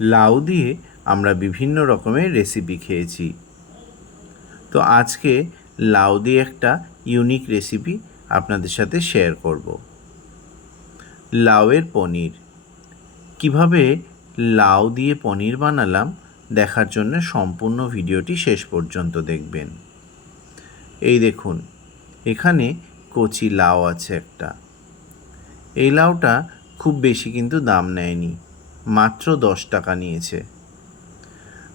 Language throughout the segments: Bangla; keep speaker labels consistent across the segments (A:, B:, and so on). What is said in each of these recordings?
A: লাউ দিয়ে আমরা বিভিন্ন রকমের রেসিপি খেয়েছি। তো আজকে লাউ দিয়ে একটা ইউনিক রেসিপি আপনাদের সাথে শেয়ার করব। লাউয়ের পনির। কীভাবে লাউ দিয়ে পনির বানালাম দেখার জন্য সম্পূর্ণ ভিডিওটি শেষ পর্যন্ত দেখবেন। এই দেখুন, এখানে কচি লাউ আছে একটা। এই লাউটা খুব বেশি কিন্তু দাম নেয়নি। মাত্র দশ টাকা নিয়েছে।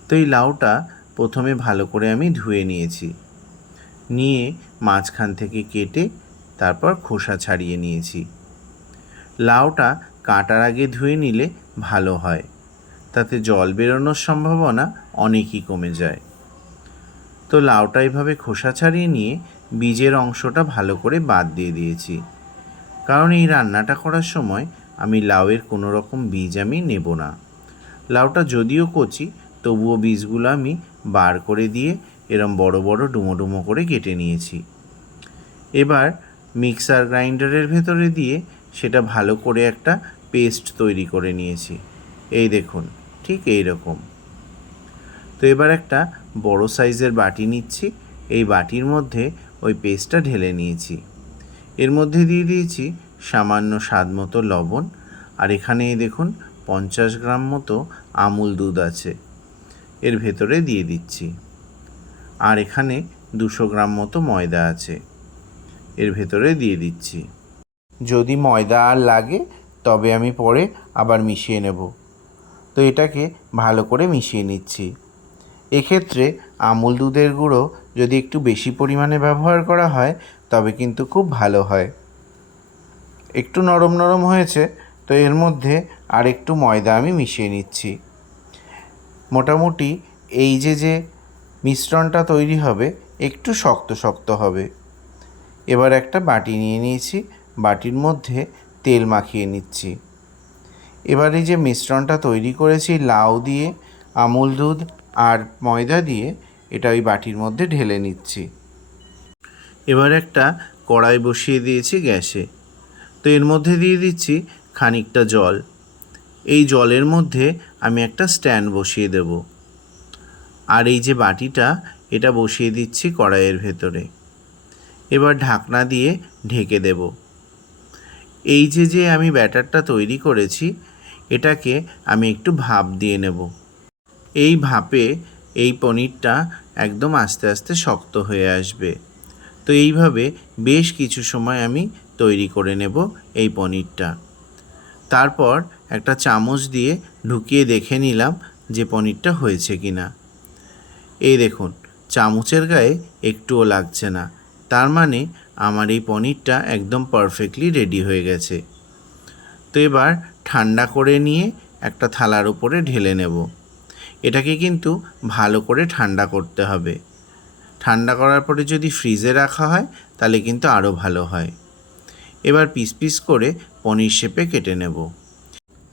A: তো এই লাউটা প্রথমে ভালো করে আমি ধুয়ে নিয়েছি। নিয়ে মাঝখান থেকে কেটে তারপর খোসা ছাড়িয়ে নিয়েছি। লাউটা কাটার আগে ধুয়ে নিলে ভালো হয়। তাতে জল বেরোনোর সম্ভাবনা অনেকই কমে যায়। তো লাউটা এইভাবে খোসা ছাড়িয়ে নিয়ে বীজের অংশটা ভালো করে বাদ দিয়ে দিয়েছি। কারণ এই রান্নাটা করার সময় আমি লাউয়ের কোনো রকম বীজ আমি নেব না। লাউটা যদিও কচি, তবুও বীজগুলো আমি বার করে দিয়ে এরম বড় বড় ডুমো ডুমো করে কেটে নিয়েছি। এবার মিক্সার গ্রাইন্ডারের ভেতরে দিয়ে সেটা ভালো করে একটা পেস্ট তৈরি করে নিয়েছি। এই দেখুন, ঠিক এই রকম। তো এবার একটা বড় সাইজের বাটি নিচ্ছি। এই বাটির মধ্যে ওই পেস্টটা ঢেলে নিয়েছি। এর মধ্যে দিয়ে দিয়েছি সামান্য স্বাদ মতো লবণ আর এখানে দেখুন পঞ্চাশ গ্রাম মতো আমুল দুধ আছে। এর ভেতরে দিয়ে দিচ্ছি। আর এখানে দুশো গ্রাম মতো ময়দা আছে। এর ভেতরে দিয়ে দিচ্ছি। যদি ময়দা আর লাগে, তবে আমি পরে আবার মিশিয়ে নেব। তো এটাকে ভালো করে মিশিয়ে নিচ্ছি। এক্ষেত্রে আমুল দুধের গুঁড়ো যদি একটু বেশি পরিমাণে ব্যবহার করা হয়, তবে কিন্তু খুব ভালো হয়। একটু নরম নরম হয়েছে তো এর মধ্যে আর একটু ময়দা আমি মিশিয়ে নিচ্ছি। মোটামুটি এই যে যে মিশ্রণটা তৈরি হবে, একটু শক্ত শক্ত হবে। এবার একটা বাটি নিয়ে নিয়েছি, বাটির মধ্যে তেল মাখিয়ে নিচ্ছি। এবার এই যে মিশ্রণটা তৈরি করেছি লাউ দিয়ে, আমুল দুধ আর ময়দা দিয়ে, এটা ওই বাটির মধ্যে ঢেলে নিচ্ছি। এবার একটা কড়াই বসিয়ে দিয়েছি গ্যাসে। তো এর মধ্যে দিয়ে দিচ্ছি খানিকটা জল। এই জলের মধ্যে আমি একটা স্ট্যান্ড বসিয়ে দেব। আর এই যে বাটিটা, এটা বসিয়ে দিচ্ছি কড়াইয়ের ভেতরে। এবার ঢাকনা দিয়ে ঢেকে দেব। এই যে যে আমি ব্যাটারটা তৈরি করেছি, এটাকে আমি একটু ভাপ দিয়ে নেব। এই ভাপে এই পনিরটা একদম আস্তে আস্তে শক্ত হয়ে আসবে। তো এইভাবে বেশ কিছু সময় আমি তৈরি করে নেব এই পনিরটা। তারপর একটা চামচ দিয়ে ঢুকিয়ে দেখে নিলাম যে পনিরটা হয়েছে কি না। এই দেখুন, চামচের গায়ে একটুও লাগছে না। তার মানে আমার এই পনিরটা একদম পারফেক্টলি রেডি হয়ে গেছে। তো এবার ঠান্ডা করে নিয়ে একটা থালার উপরে ঢেলে নেব। এটাকে কিন্তু ভালো করে ঠান্ডা করতে হবে। ঠান্ডা করার পরে যদি ফ্রিজে রাখা হয়, তাহলে কিন্তু আরও ভালো হয়। এবার পিস পিস করে পনির শেপে কেটে নেব।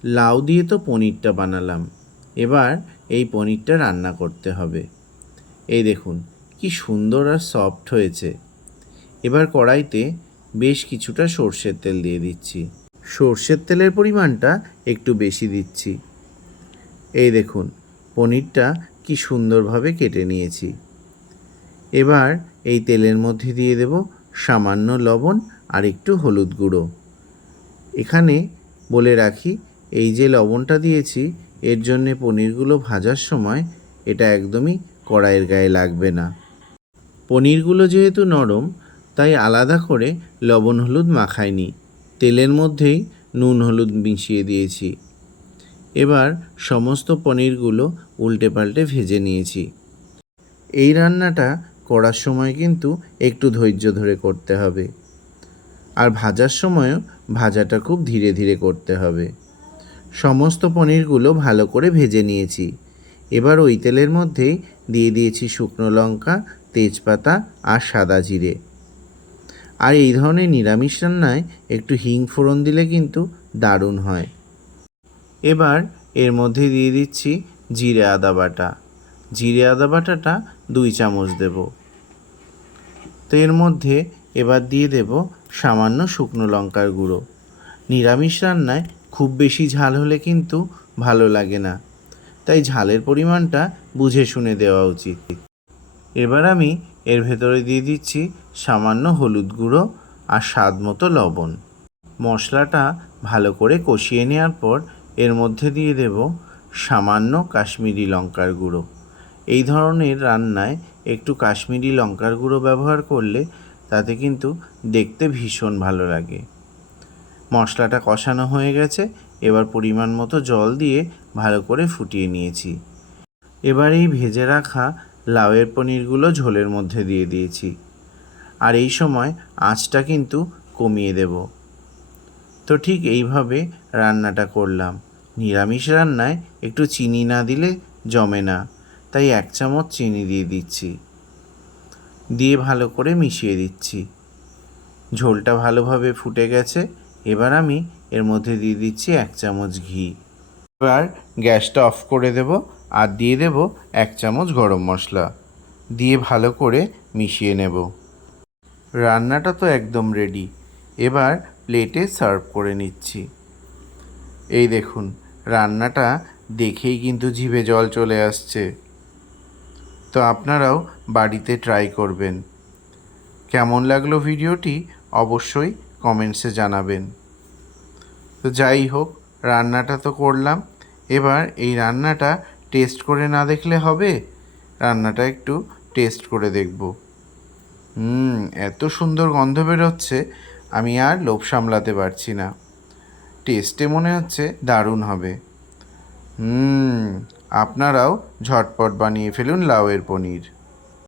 A: লাউ দিয়ে তো পনিরটা বানালাম। এবার এই পনিরটা রান্না করতে হবে। এই দেখুন, কি সুন্দর আর সফট হয়েছে। এবার কড়াইতে বেশ কিছুটা সর্ষের তেল দিয়ে দিচ্ছি। সর্ষের তেলের পরিমাণটা একটু বেশি দিচ্ছি। এই দেখুন, পনিরটা কি সুন্দরভাবে কেটে নিয়েছি। এবার এই তেলের মধ্যে দিয়ে দেব সামান্য লবণ আর একটু হলুদ গুঁড়ো। এখানে বলে রাখি, এই যে লবণটা দিয়েছি, এর জন্যে পনিরগুলো ভাজার সময় এটা একদমই কড়াইয়ের গায়ে লাগবে না। পনিরগুলো যেহেতু নরম, তাই আলাদা করে লবণ হলুদ মাখাইনি। তেলের মধ্যেই নুন হলুদ মিশিয়ে দিয়েছি। এবার সমস্ত পনিরগুলো উল্টে পাল্টে ভেজে নিয়েছি। এই রান্নাটা করার সময় কিন্তু একটু ধৈর্য ধরে করতে হবে। আর ভাজার সময়ও ভাজাটা খুব ধীরে ধীরে করতে হবে। সমস্ত পনিরগুলো ভালো করে ভেজে নিয়েছি। এবার ওই তেলের মধ্যেই দিয়ে দিয়েছি শুকনো লঙ্কা, তেজপাতা আর সাদা জিরে। আর এই ধরনের নিরামিষ রান্নায় একটু হিং ফোড়ন দিলে কিন্তু দারুণ হয়। এবার এর মধ্যে দিয়ে দিচ্ছি জিরে আদা বাটা। জিরে আদা বাটাটা দুই চামচ দেব। তো এর মধ্যে এবার দিয়ে দেব সামান্য শুকনো লঙ্কার গুঁড়ো। নিরামিষ রান্নায় খুব বেশি ঝাল হলে কিন্তু ভালো লাগে না। তাই ঝালের পরিমাণটা বুঝে শুনে দেওয়া উচিত। এবার আমি এর ভেতরে দিয়ে দিচ্ছি সামান্য হলুদ গুঁড়ো আর স্বাদ মতো লবণ। মশলাটা ভালো করে কষিয়ে নেওয়ার পর এর মধ্যে দিয়ে দেব সামান্য কাশ্মীরি লঙ্কার গুঁড়ো। এই ধরনের রান্নায় একটু কাশ্মীরি লঙ্কার গুঁড়ো ব্যবহার করলে তাতে কিন্তু দেখতে ভীষণ ভালো লাগে। মশলাটা কষানো হয়ে গেছে, এবার পরিমাণ মতো জল দিয়ে ভালো করে ফুটিয়ে নিয়েছি। এবার এই ভেজে রাখা লাউয়ের পনিরগুলো ঝোলের মধ্যে দিয়ে দিয়েছি। আর এই সময় আঁচটা কিন্তু কমিয়ে দেব। তো ঠিক এইভাবে রান্নাটা করলাম। নিরামিষ রান্নায় একটু চিনি না দিলে জমে না, তাই এক চামচ চিনি দিয়ে দিচ্ছি। দিয়ে ভালো করে মিশিয়ে দিচ্ছি। ঝোলটা ভালোভাবে ফুটে গেছে। এবার আমি এর মধ্যে দিয়ে দিচ্ছি এক চামচ ঘি। এবার গ্যাসটা অফ করে দেব আর দিয়ে দেব এক চামচ গরম মশলা। দিয়ে ভালো করে মিশিয়ে নেব। রান্নাটা তো একদম রেডি এবার প্লেটে সার্ভ করে নিচ্ছি। এই দেখুন, রান্নাটা দেখেই কিন্তু জিভে জল চলে আসছে। তো আপনারাও বাড়িতে ট্রাই করবেন। কেমন লাগল ভিডিওটি অবশ্যই কমেন্টসে জানাবেন। তো যাই হোক, রান্নাটা তো করলাম। এবার এই রান্নাটা টেস্ট করে না দেখলে হবে? রান্নাটা একটু টেস্ট করে দেখব। হুম, এত সুন্দর গন্ধ বেরোচ্ছে, আমি আর লোভ সামলাতে পারছি না। টেস্টে মনে হচ্ছে দারুণ হবে। হুম আপনারাও ঝটপট বানিয়ে ফেলুন লাউয়ের পনির।